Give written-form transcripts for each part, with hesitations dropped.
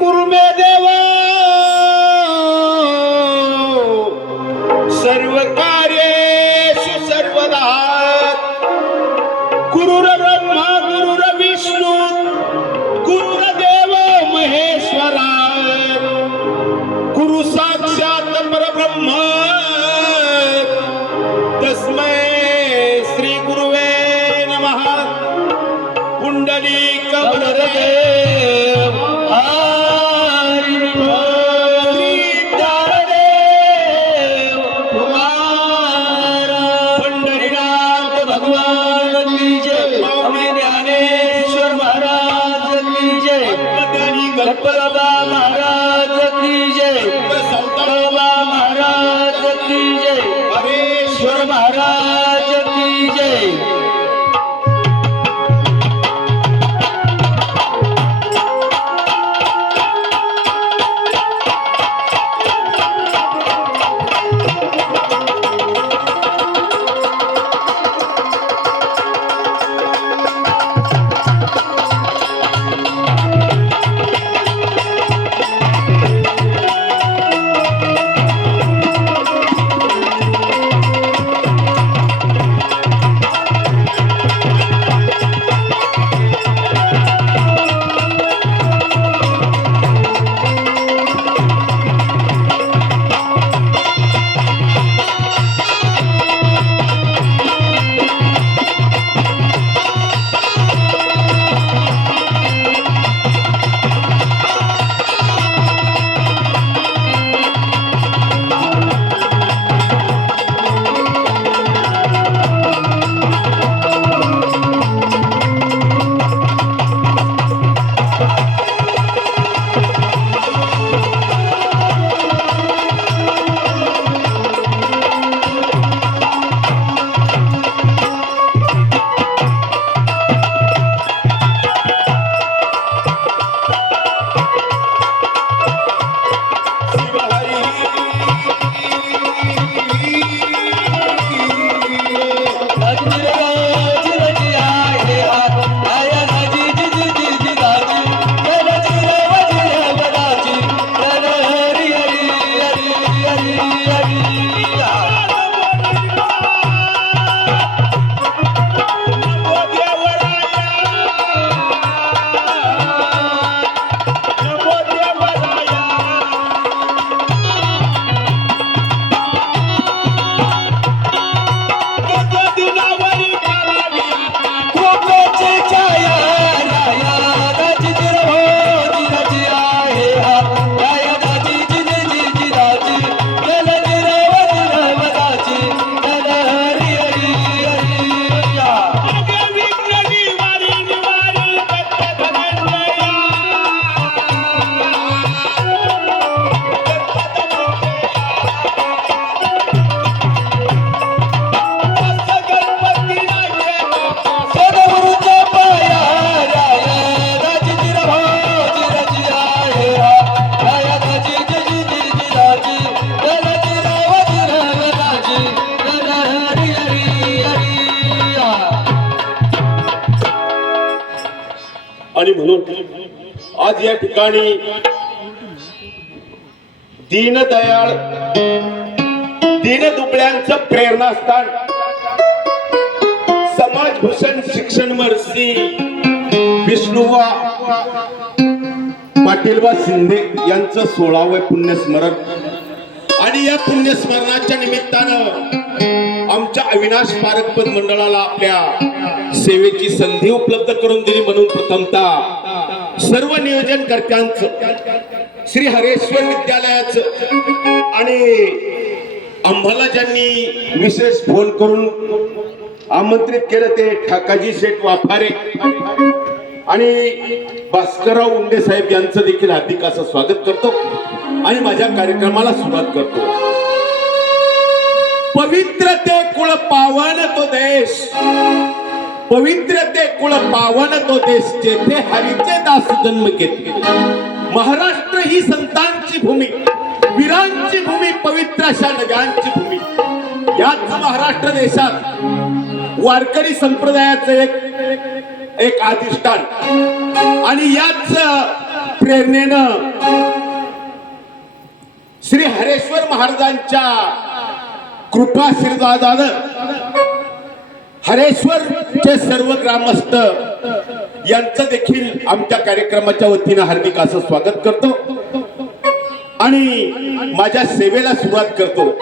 कुर्मे देव सर्व कार्येषु सर्वदा गुरुर ब्रह्मा गुरुर विष्णू गुरुर्देव महेश्वरा गुरु साक्षात परब्रह्म तस्मै श्री गुरुवे नमः पुंडलिक वरदेव गणपतबा महाराज की जय, संतोबा महाराज की जय, हरेश्वर महाराज की जय। आणि म्हणून आज या ठिकाणी दीनदयाळ दीनदुबळ्यांचं प्रेरणास्थान समाजभूषण शिक्षण महर्षी विष्णुबा पाटीलबा शिंदे यांचं 16वे पुण्यस्मरण आणि या पुण्यस्मरणाच्या निमित्तानं आमच्या अविनाश पारखपत मंडळाला आपल्या सेवेची संधी उपलब्ध करून दिली म्हणून प्रथमतः सर्व नियोजनकर्त्यांचं श्री हरेश्वर विद्यालयाचं आणि आम्हाला ज्यांनी विशेष फोन करून आमंत्रित केलं ते ठाकाजी शेठ वाफारे आणि भास्करराव उंडे साहेब यांचं देखील हार्दिक असं स्वागत करतो आणि माझ्या कार्यक्रमाला सुरुवात करतो। पवित्र ते कुळ पावन तो देश, पवित्र ते कुळ पावन तो देश, जेथे हरीचे दास जन्म घेतले। महाराष्ट्र ही संतांची भूमी, वीरांची भूमी, पवित्र अशा नद्यांची भूमी। याच महाराष्ट्र देशात वारकरी संप्रदायाचं एक अधिष्ठान आणि याच प्रेरणेनं श्री हरेश्वर महाराजांच्या कृपाशीर्वादानं हरेश्वरचे सर्व ग्रामस्थ यांचं देखील आमच्या कार्यक्रमाच्या वतीनं हार्दिक असं स्वागत करतो आणि माझ्या सेवेला सुरुवात करतो.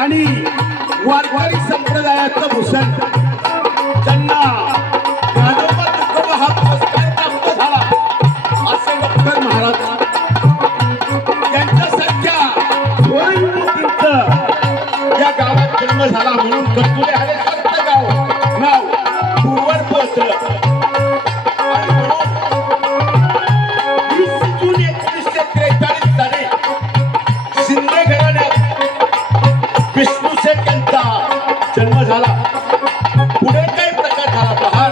आणि वारकरी संप्रदायाचं भूषण ज्यांना ज्ञानोबा तुकोबा हा पुरस्कार प्राप्त झाला असे डॉक्टर महाराज यांच्यासारख्या थोर व्यक्तींचा या गावात जन्म झाला म्हणून कटकुले हरेश्वरचं गाव नाव पूर्वर पोहोचलं. आणि म्हणून 20 जून 1943 साली शिंदे घराण्यात विष्णू शेठ यांचा जन्म झाला. पुढे काही प्रकार झाला पहा.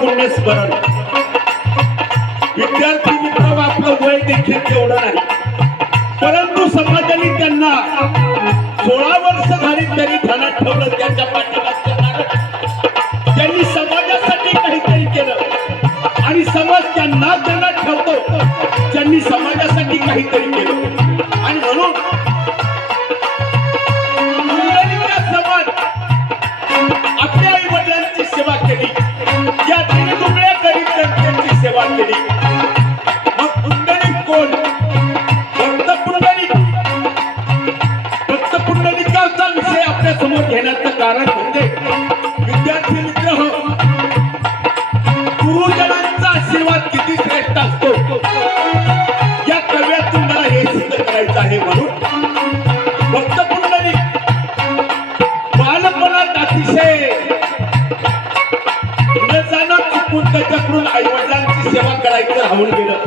पुण्यस्मरण विद्यार्थी मित्र आपलं वय देखील तेवढं नाही, परंतु समाजाने त्यांना 16 वर्ष झाली तरी ध्यानात ठेवलं. त्याच्या पाठीमागचं कारण त्यांनी समाजासाठी काहीतरी केलं आणि समाज त्यांना ध्यानात ठेवतो ज्यांनी समाजासाठी काहीतरी केलं. आणि म्हणून समाज आपल्या आई वडिलांची सेवा केली, या दिनदुबळ्या गरीब जनतेची सेवा केली. मग पुंडलिक कोण? भक्त पुंडलिकाचा विषय आपल्या समोर घेण्याचं कारण म्हणजे विद्यार्थी मित्र हो, गुरुजनांचा आशीर्वाद किती श्रेष्ठ असतो या कव्यातून मला हे सिद्ध करायचं आहे. म्हणून भक्त पुंडलिक बालपणात अतिशय त्याच्याकडून आई वडिलांची सेवा करायचं राहून गेलं.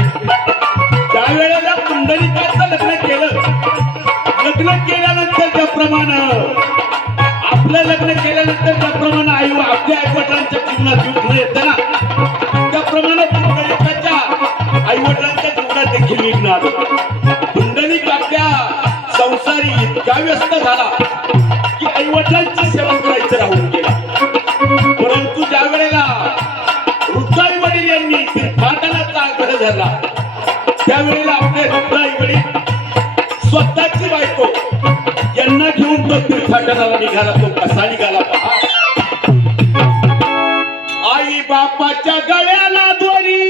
ज्या वेळेला पुंडलिकाचं लग्न केलं केल्यानंतर ज्याप्रमाणे आपलं लग्न केल्यानंतर ज्याप्रमाणे आपल्या आई वडिलांच्या जीवनात युद्ध येतं ना, त्याप्रमाणे पुंडलिकाच्या आई वडिलांच्या जीवनात देखील युद्ध आलं. पुंडलिक आपल्या संसारी इतका व्यस्त झाला की आई वडिलांची सेवा करायचं राहून गेला. परंतु ज्या वेळेला रुद्राई वडील यांनी तीर्थाटनाचा आग्रह धरला, त्यावेळेला आपले रुद्राई वडील स्वतःची बायको यांना घेऊन तो तीर्थाटनाला निघाला. तो कसा निघाला पहा. आई बापाच्या गळ्याला दोरी,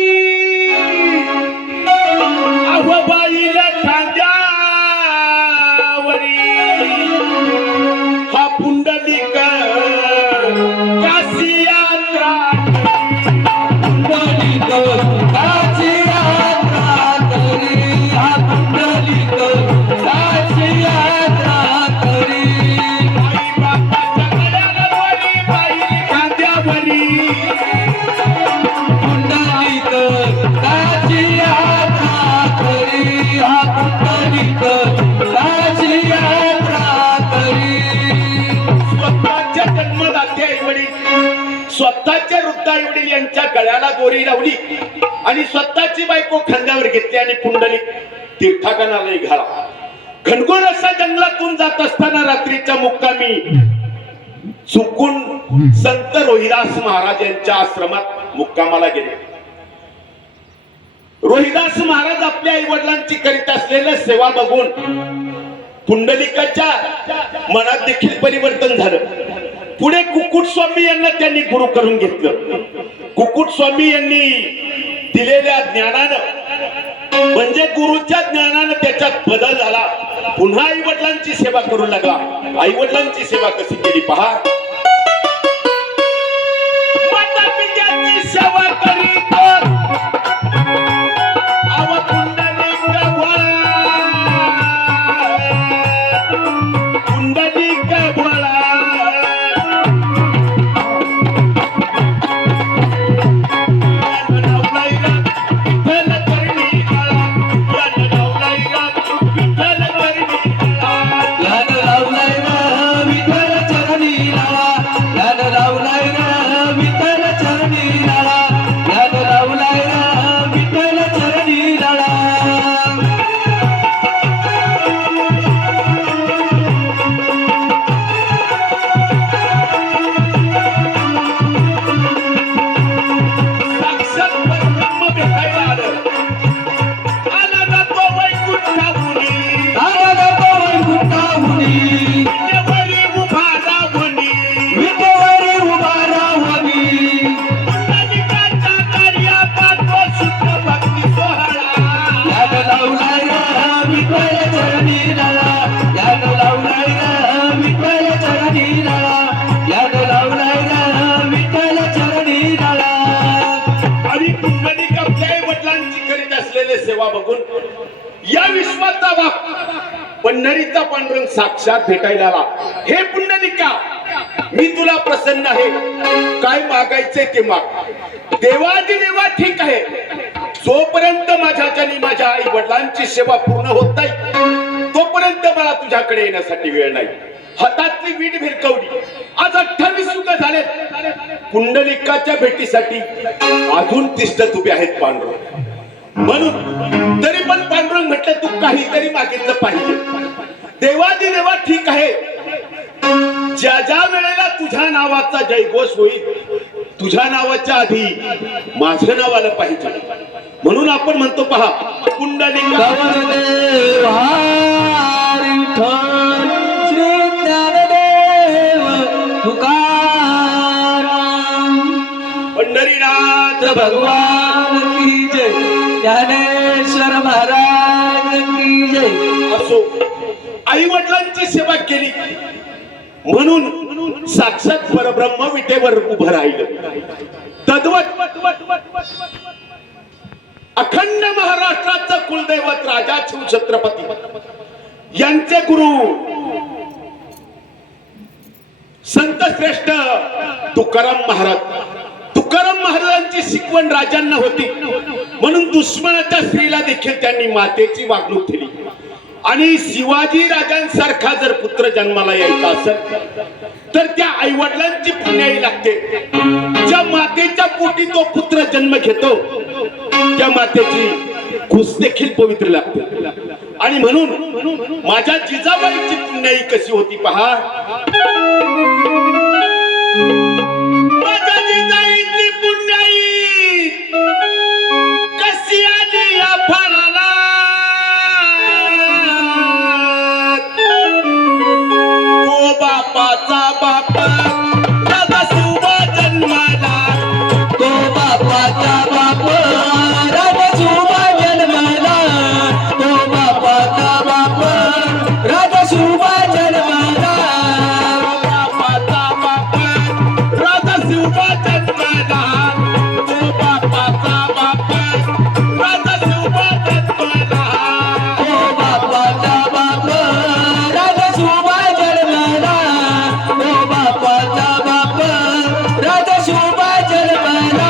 अहोबाईला खांद्यावरी, हा पुंडलिक काशी यात्रा, पुंडलिक काशी यात्रा करी, हा पुंडलिक काशी यात्रा करी. आई बापाच्या गळ्याला दोरी, बाई खांद्यावरी, पुंडलिक काशी यात्रा करी, हा पुंडलिक काशी यात्रा करी. स्वतःच्या जन्मदाते आई वडील, स्वतःच्या वृद्ध आई वडील यांच्या गळ्याला दोरी लावली आणि स्वतःची बायको खांद्यावर घेतली आणि पुंडलिक तीर्थाटनाला निघाला. घनघोर असा जंगलातून जात असताना रात्रीच्या मुक्कामी चुकून संत रोहिदास महाराज यांच्या आश्रमात मुक्कामाला गेले. रोहिदास महाराज आपल्या आई वडिलांची करीत असलेल्या सेवा बघून पुंडलिकाच्या मनात देखील परिवर्तन झालं. पुढे कुक्कुट स्वामी यांना त्यांनी गुरु करून घेतलं. कुक्कुट स्वामी यांनी दिलेल्या ज्ञानानं, म्हणजे गुरुच्या ज्ञानानं त्याच्यात बदल झाला. पुन्हा आई वडिलांची सेवा करू लागला. आई वडिलांची सेवा कशी केली पहा. माता पित्याची सेवा करीत अव पुंडलिक भोळा, पुंडलिक भोळा, सेवा बघून या विश्वाचा बाप पंढरीचा पांडुरंग साक्षात भेटायला आला. हे पुंडलिका, मी तुला प्रसन्न आहे, काय मागायचे ते माग. देवा ठीक आहे, जोपर्यंत माझ्याच्यानी माझ्या आई वडिलांची सेवा पूर्ण होत नाही तोपर्यंत मला तुझ्याकडे येण्यासाठी वेळ नाही. हातातली वीट भिरकवली. आज 28 युग झाले. पुंडलिकाच्या भेटीसाठी अजून तिष्ठत उभे आहेत पांडुरंग. म्हणून तरी पण पांडुरंग म्हटलं, तू काहीतरी मागितलं पाहिजे. देवा ठीक आहे, ज्या ज्या वेळेला तुझ्या नावाचा जयघोष होईल, तुझ्या नावाच्या आधी माझं नाव आलं पाहिजे. म्हणून आपण म्हणतो पहा, पुंडलिक श्री ज्ञानदेव तुकाराम, पंढरीनाथ भगवान की जय, ज्ञानेश्वर महाराज की जय. असो, आई वडिलांची सेवा केली म्हणून साक्षात परब्रह्म विटेवर उभं राहिलं. तद्वत अखंड महाराष्ट्राचं कुलदैवत राजा शिवछत्रपती यांचे गुरु संत श्रेष्ठ तुकाराम महाराजांची शिकवण राजांना होती. म्हणून दुश्मनाच्या स्त्रीला देखील त्यांनी मातेची वागणूक दिली. आणि शिवाजी राजांसारखा जर पुत्र जन्माला यायचा असेल तर त्या आई वडिलांची पुण्याई लागते. ज्या मातेच्या पोटी तो पुत्र जन्म घेतो त्या मातेची कुस देखील पवित्र लागते. आणि म्हणून माझ्या जिजाबाईची पुण्याई कशी होती पहा. माझ्या जिजाईची पुण्याई कशी आली या फळाला. तो बापाचा बाप राजा शिवबा जन्माला. तो बापाचा बाप राजा शिवबा जन्माला. तो बापाचा बाप राजा शिवबा जन्माला. बापाचा बाप राजा शिवबा जन्माला. तो बापाचा बाप राजा शिवबा जन्माला. तो बापाचा बाप राजा शिवबा जन्माला. तो बापाचा बाप राजा शिवबा जन्माला.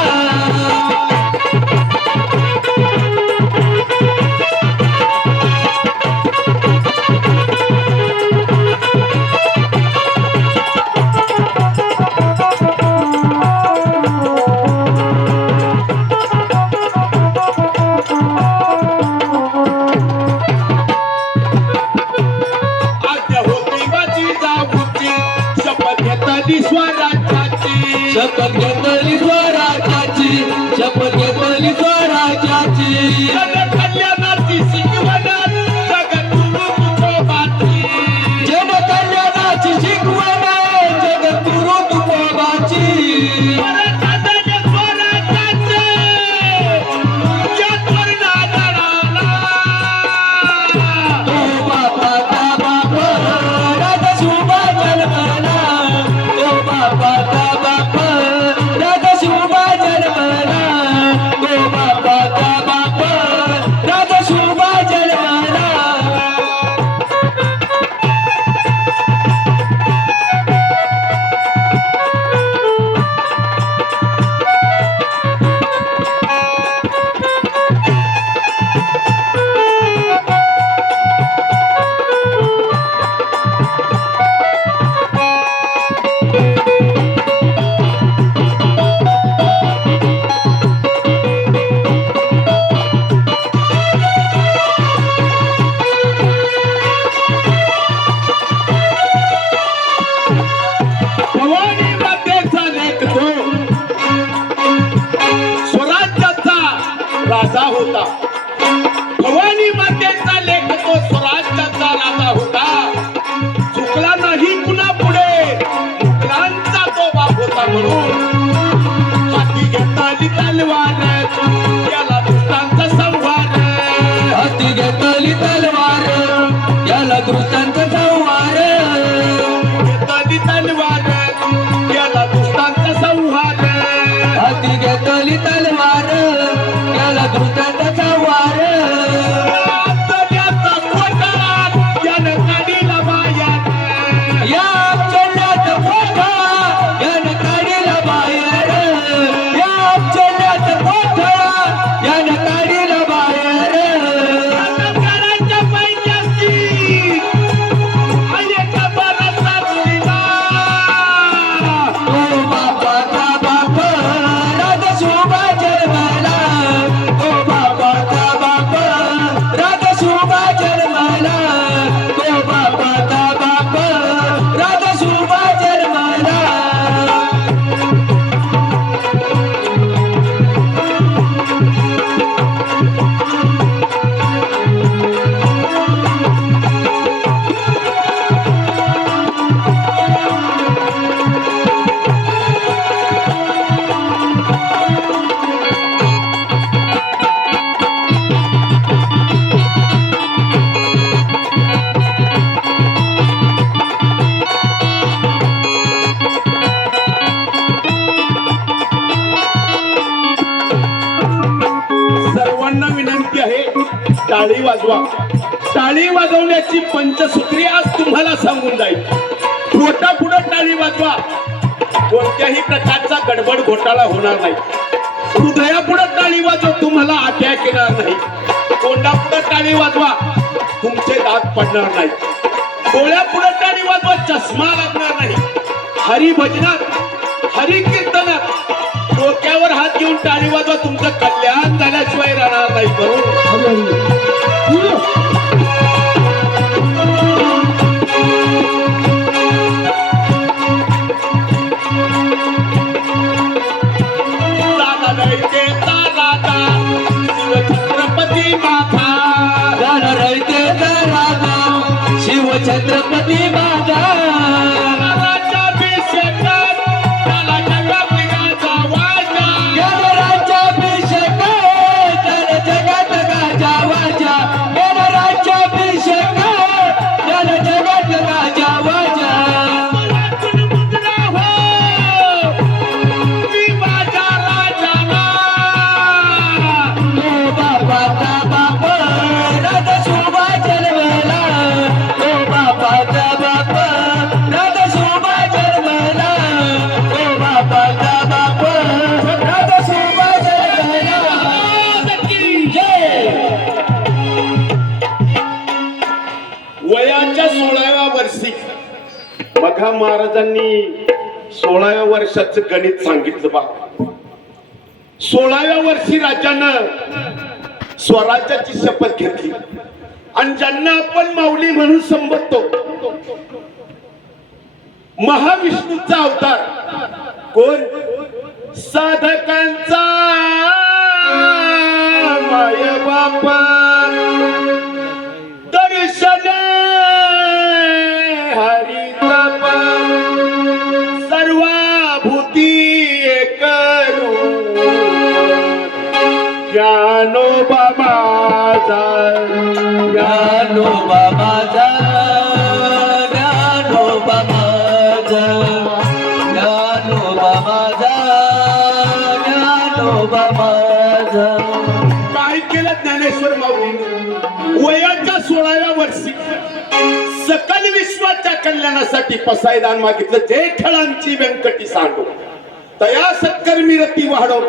आज्ञा होती माझी जाऊची शपथ घेतली स्वराज्याची. शपथ घेतली स्वराज्याची. शपथ घेतली स्वराज्याची. जन कल्याणाची शिकवण जगद्गुरु तुकोबाची. जन कल्याणाची शिकवण जगद्गुरु तुकोबाची. स्वराज्याचे स्वराज्याचे या त्वरणा जळाला. तो बापाचा बाप राजा शिवबा जन्माला. तो बापाचा बाप राजा शिवबा जन्माला. तो बापाचा बाप राजा शिवबा जन्माला. भवानी मातेचा लेक तो स्वराज्याचा राजा होता. भवानी मातेचा लेक तो स्वराज्याचा राजा होता. चुकला नाही कुणा पुढे मुघलांचा तो बाप होता. म्हणून हाती घेतली तलवार याला दुष्टांचा संहार. हाती घेतली तलवार याला दृष्टांत संहार. घेतली तलवार याला दुष्टांचा संहार. हाती घेतली तलवार याला दृष्टांत संहार. आत्मल्याचा कोटात यानं काढीला बाहेर. या चल्यात मोठा यानं काढीला बाहेर. या चल्यात मोठा यानं काढीला बाहेर. घराच्या पैशाची आणि कबराचा मुलगा. तो बापाचा बाप राजा शिवबा जन्माला. तो बापाचा बाप राजा शिवबा जन्माला. तो बापाचा बाप राजा शिवबा जन्माला. सर्वांना विनंती आहे टाळी वाजवा. टाळी वाजवण्याची पंचसूत्री आज तुम्हाला सांगून जाईल. पोटा पुढं टाळी वाजवा. कोणत्याही प्रकारचा गडबड घोटाळा होणार नाही. हृदयापुढं टाळी वाजवा. तुम्हाला अटॅक येणार नाही. तोंडापुढं टाळी वाजवा. तुमचे दात पडणार नाही, डोळ्या पुढे टाळी वाजवत चष्मा लागणार नाही, हरिभजनात हरि कीर्तनात डोक्यावर हात घेऊन टाळी वाजवा, तुमचं कल्याण झाल्याशिवाय राहणार नाही. बरोबर छत्रपती माझा, शिवछत्रपती माझा राज्याभिषेकात त्याला जगात गाजा वाजा, राज्याभिषेक त्याला जगात गाजा वाजा, राज्याभिषेक त्याला जगात गाजा वाजा. मनातून मुद्रा हो मी माझ्या राजाला, तो बापाचा बाप राजा शोभा जन्मला, तो बापाचा बाप राजा शोभा जन्मला, तो बापाचा बाप राजा शोभा जन्मला. जय. वयाच्या 16व्या वर्षी मघा महाराजांनी 16व्या वर्षाचं गणित सांगितलं बा. 16व्या वर्षी राजानं स्वराज्याची शपथ घेतली आणि ज्यांना आपण माऊली म्हणून संबोधतो, महाविष्णूचा अवतार कोण? साधकांचा माय बापा दर्शने हरितपा सर्वाभूती एक रूप, ज्ञानोबा माझा, ज्ञानोबा माझा, ज्ञानोबा माझा, ज्ञानोबा माझा, ज्ञानोबा माझा. काय केलं ज्ञानेश्वर माऊलीने? वयाच्या 16व्या वर्षी सकल विश्वाच्या कल्याणासाठी पसायदान मागितलं. जे खेळांची व्यंकटी सांडो तया सत्कर्मी रती वाढो,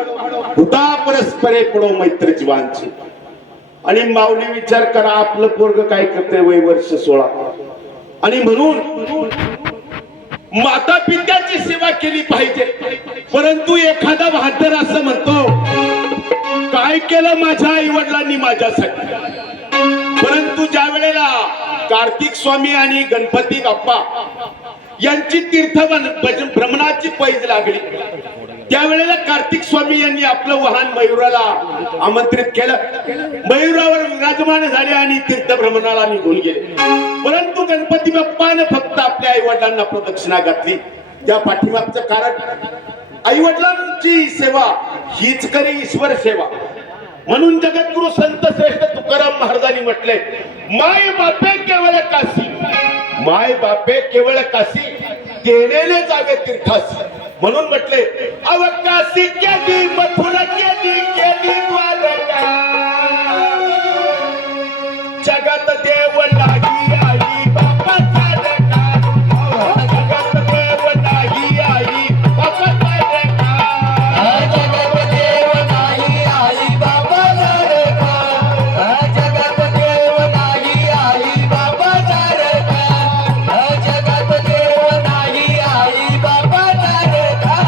हुता परस्परे पडो मैत्र जीवांची. आणि माऊली विचार करा, आपलं पोरग काय करते वय वर्ष 16, आणि म्हणून माता पित्याची सेवा केली पाहिजे. परंतु एखादा बहादर असं म्हणतो, काय केलं माझ्या आई वडिलांनी माझ्यासाठी. परंतु ज्या वेळेला कार्तिक स्वामी आणि गणपती बाप्पा यांची भ्रमणाची पैज लागली, त्यावेळेला कार्तिक स्वामी यांनी आपलं वाहन मयुराला आमंत्रित केलं. मयुरावर विराजमान झाले आणि तीर्थभ्रमणाला निघून गेले. परंतु गणपती बाप्पाने फक्त आपल्या आई वडिलांना प्रदक्षिणा घातली. त्या पाठीमागचं कारण, आई वडिलांची सेवा हीच खरी ईश्वर सेवा. म्हणून जगद्गुरु संत श्रेष्ठ तुकाराम महाराजांनी म्हटले, माय बापे केवळ काशी, माय बापे केवळ काशी, देणेले जावे तीर्थासी. म्हणून म्हटले, अवकाशी केली मथुरा केली केली द्वारका, जगात देव नाही आई बापा सारखा, जगात देव नाही आई बापा सारखा, जगत देव नाही आई बाबा सारखा, जगत देव नाही आई बाबा सारखा, जगत देव नाही आई बाबा सारखा.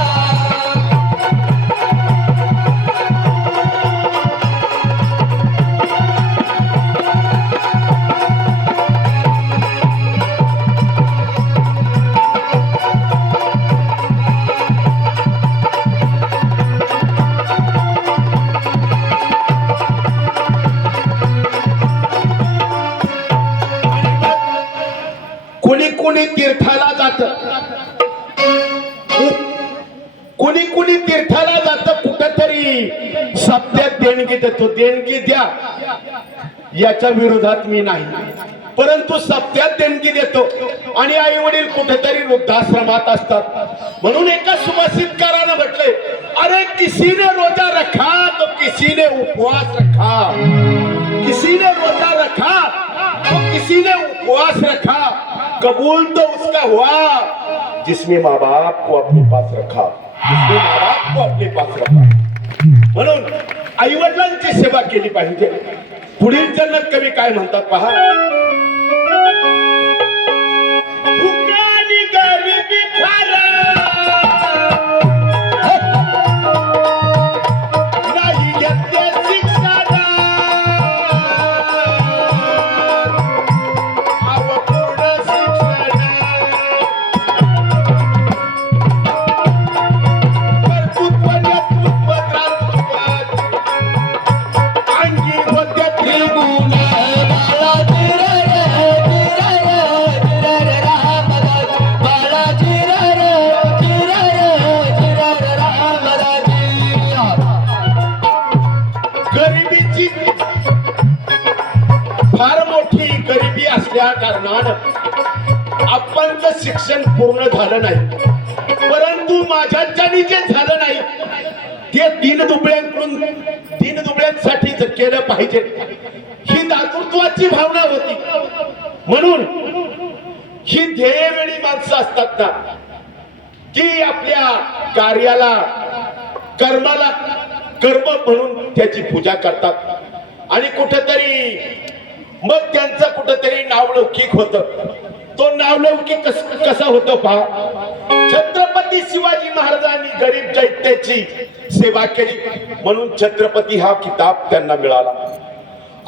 कोणी कोणी तीर्थाला जात, कोणी कोणी तीर्थाला जात, कुठेतरी सप्त्यात देणगी देतो. देणगी द्या याच्या विरोधात मी नाही, परंतु सप्त्यात देणगी देतो आणि आई वडील कुठेतरी वृद्धाश्रमात असतात. म्हणून एका सुभाषितकारानं म्हटले, अरे किसीने रोजा रखा तो किसीने उपवास रखा, किसीने रोजा रखा तो किसीने उपवास रखा, कबूल तो उसका हुआ जिसने माँ बाप को अपने पास रखा, जिसने माँ बाप को अपने पास रखा. म्हणून आई वडिलांची सेवा केली पाहिजे. पुढील चरणात कवी काय म्हणतात पहा. भुकानी गरिबी फार नाही घेतले शिक्षण अवपूर्ण शिक्षण कर्तृत्व नेतृत्व अंगी होते त्रिगुण गरिबीची फार मोठी गरिबी असल्या कारणानं आपणचं शिक्षण पूर्ण झालं नाही. परंतु माझ्याच्यानी जे झालं नाही ते दीनदुबळ्यांसाठी केलं पाहिजे ही दातृत्वाची भावना होती. म्हणून ही ध्येयवेळी माणसं असतात ना की आपल्या कार्याला कर्माला कर्म म्हणून त्याची पूजा करतात आणि कुठेतरी मग त्यांचं कुठेतरी नावलौकिक होत. तो नावलौकिक कसा होतो पहा. छत्रपती शिवाजी महाराजांनी गरीब दैत्याची सेवा केली म्हणून छत्रपती हा किताब त्यांना मिळाला.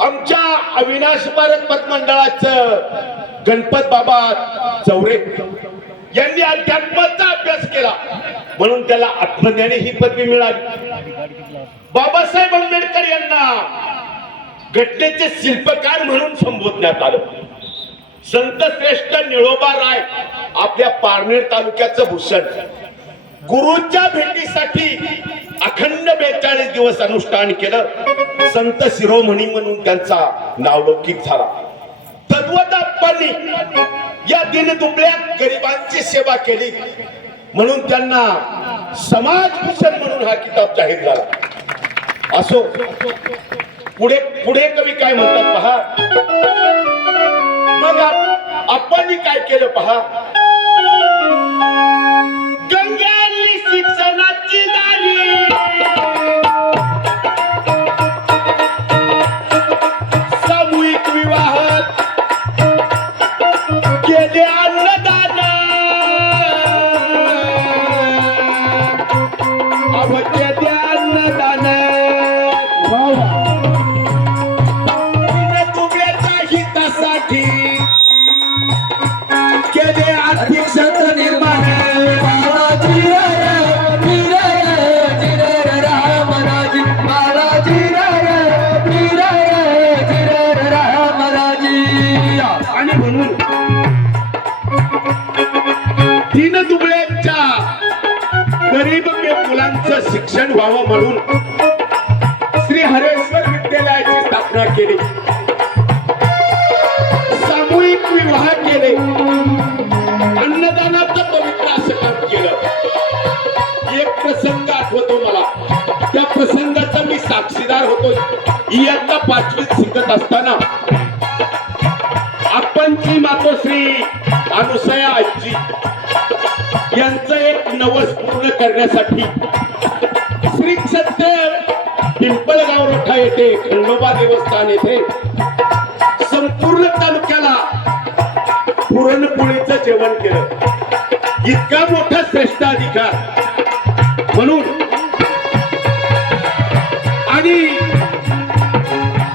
आमच्या अविनाश भारत पतमंडळाचं गणपत बाबा चौरे यांनी अध्यात्माचा अभ्यास केला म्हणून त्याला आत्मज्ञानी ही पदवी मिळाली. बाबासाहेब आंबेडकर यांना घटनेचे शिल्पकार म्हणून संबोधण्यात आलं. संत श्रेष्ठ निळोबा राय आपल्या पारनेर तालुक्याचं भूषण गुरुच्या भेटीसाठी अखंड 42 दिवस अनुष्ठान केलं. संत शिरोमणी म्हणून त्यांचा नावलौकिक झाला. तद्वतांनी या दीनदुबळ्या गरिबांची सेवा केली म्हणून त्यांना समाजभूषण म्हणून हा किताब जाहीर झाला. असो पुढे पुढे कवी काय म्हणतात पहा. मग आपण काय केलं पहा. गंगाली शिक्षणाची दारी सामूहिक विवाह केले अन्नदान केले अन्नदान दुबळ्याच्या हितासाठी केले आर्थिक क्षेत्र निर्माण आणि म्हणून दीनदुबळ्यांच्या गरीब मुलांचं शिक्षण व्हावं म्हणून श्री हरेश्वर विद्यालयाची स्थापना केली. सामूहिक विवाह केले. अन्नदानाचं पवित्र असं काम केलं. एक प्रसंग आठवतो मला. त्या प्रसंगाचा मी साक्षीदार होतो. इयत्ता 5वीत शिकत असताना आपणची मातोश्री अनुसया आजी यांचं एक नवस पूर्ण करण्यासाठी श्री सत्य पिंपळगाव रोठा येथे खंडोबा देवस्थान येथे संपूर्ण तालुक्याला पुरणपोळीचं जेवण केलं. इतका मोठा श्रेष्ठ अधिकार म्हणून आणि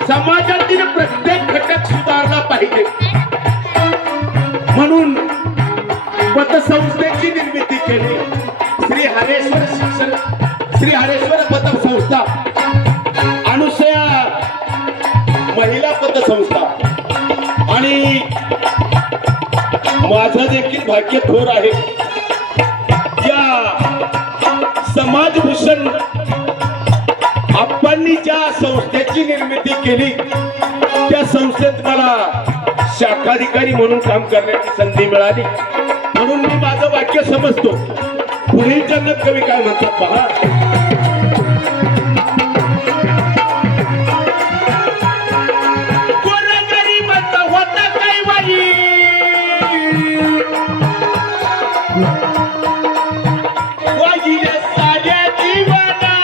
समाजातील प्रत्येक घटक सुधारला पाहिजे म्हणून पतसंस्थेची निर्मिती केली. श्री हरेश्वर पतसंस्था, अनुसया महिला पतसंस्था आणि माझं देखील भाग्य थोर आहे. या समाजभूषण आपण ज्या संस्थेची निर्मिती केली त्या संस्थेत मला शाखाधिकारी म्हणून काम करण्याची संधी मिळाली म्हणून मी माझं वाक्य समजतो. पुढील जन्नत कवी काय म्हणतात पहा. गोरगरिबाचा होता काय वाई वाईले साध्या जीवना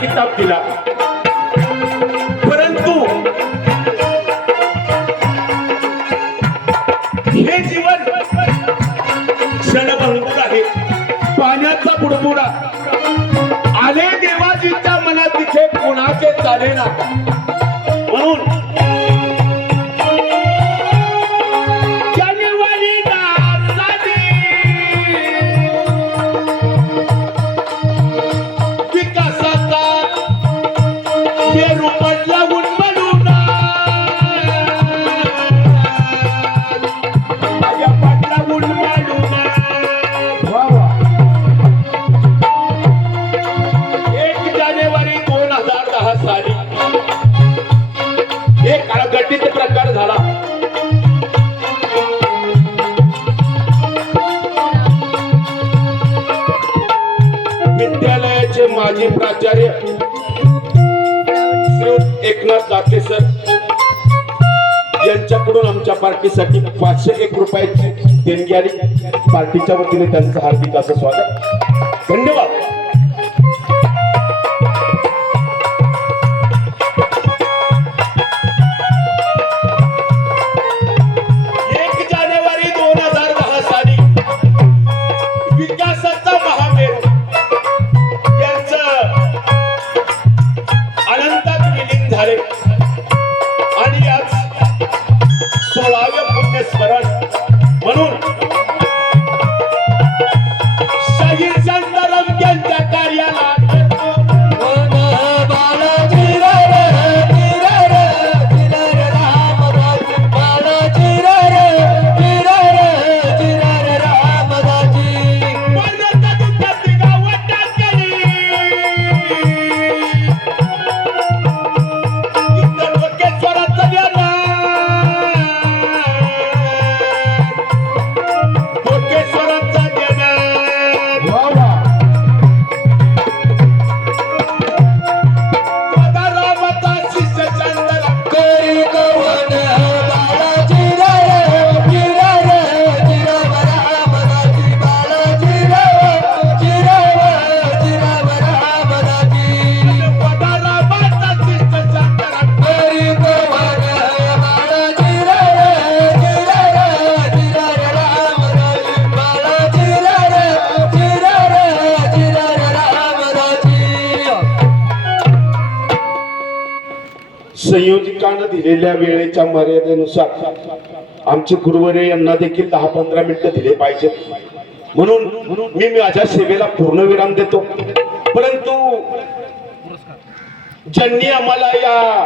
किताब दिला, परंतु हे जीवन क्षणभंगूर आहे, पाण्याचा बुडबुडा. आले देवाजीच्या मनात तिथे कोणाचे चालेना. म्हणून जानेवारी दासाने विकासाचा मेरू पडला उन्मळून, पडला उन्मळून. 1 जानेवारी 2010 साली एक अघटित प्रकार झाला. विद्यालयाचे माजी प्राचार्य श्री एकनाथ दाते सर यांच्याकडून आमच्या पार्टीसाठी 501 रुपयाची देणगी आली. पार्टीच्या वतीने त्यांचं हार्दिक असं स्वागत. धन्यवाद. 1 जानेवारी 2010 साली विकासाचा महामेरू यांचं अनंतात विलीन झाले आणि आज 16वे पुण्यस्मरण म्हणून शाहीर शांताराम यांच्या कार्याला संयोजकांना दिलेल्या वेळेच्या मर्यादेनुसार आमचे गुरुवर्य यांना देखील 10-15 मिनिटं दिले पाहिजे. म्हणून मी माझ्या सेवेला पूर्ण विराम देतो. परंतु ज्यांनी आम्हाला या